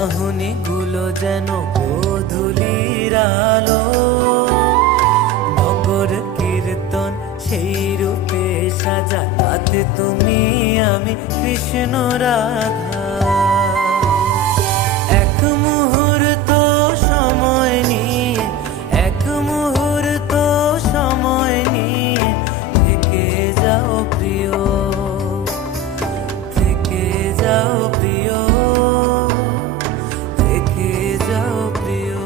চাহনি গুলো যেন গোধূলির আলো, নগর কীর্তন সেই রূপে সাজা, রাতে তুমি আমি কৃষ্ণ রাধা। এক মুহূর্ত সময় নিয়ে, এক মুহূর্ত সময় নিয়ে থেকে যাও প্রিয়, থেকে যাও প্রিয়, থেকে যাও প্রিয়।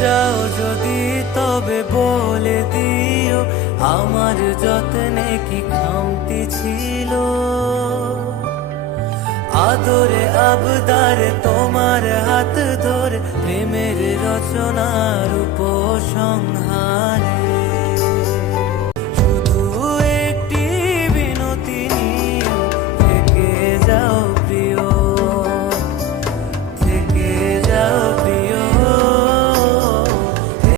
যাও যদি তবে বলে দিও, আমার যত্নে কি খামতি ছিল, আদরে আবদারে তোমার হাত ধরে প্রেমের রচনার উপর